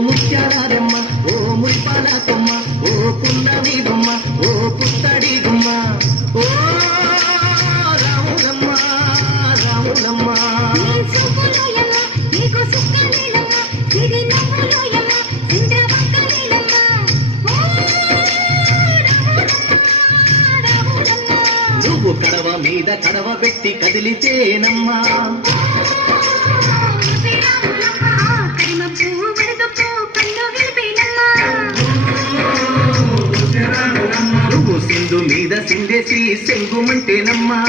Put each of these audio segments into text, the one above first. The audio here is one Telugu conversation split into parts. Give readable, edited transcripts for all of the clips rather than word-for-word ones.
ముత్యాలమ్మ ఓ మురిపాల కొమ్మ ఓ పున్నమి బొమ్మ ఓ పుత్తడి గుమ్మ ఓ రాములమ్మ రాములమ్మ నువ్వు కడవ మీద కడవ పెట్టి కదిలితేనమ్మా నువ్వు సింధు మీద సిందేసి సెంగుమంటేనమ్మా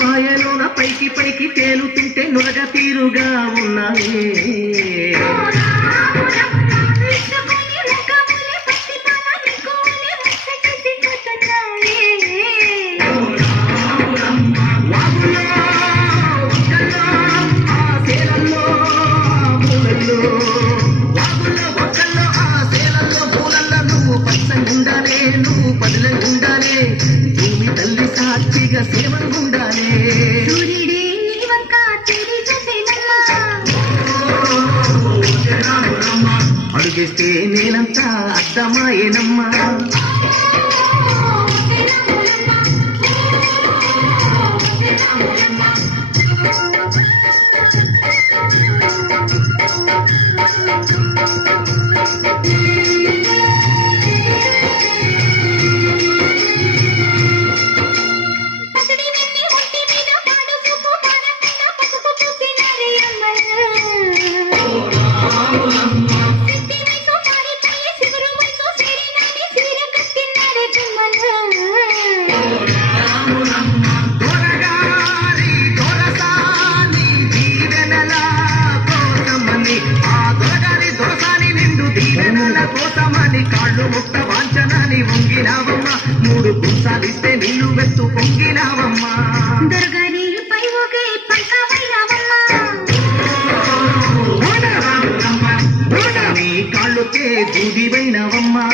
పాయలోన పైకి పైకి తేలుతుంటే నురగ తీరుగా ఉన్నాయి నువ్వు పచ్చంగుండాలే నువ్వు పదిలంగుండాలే భూమి తల్లి సాక్షిగా సేవంగుండాలే అడుగేస్తే నేనంతా అర్థమాయేనమ్మా కాళ్ళు ముక్త వాంచనాన్ని వంగినావమ్మ మూడు గుంసాలిస్తే నీళ్లు వెత్తు పొంగినావమ్మా నీ కాళ్ళుకే దూదివైనవమ్మా.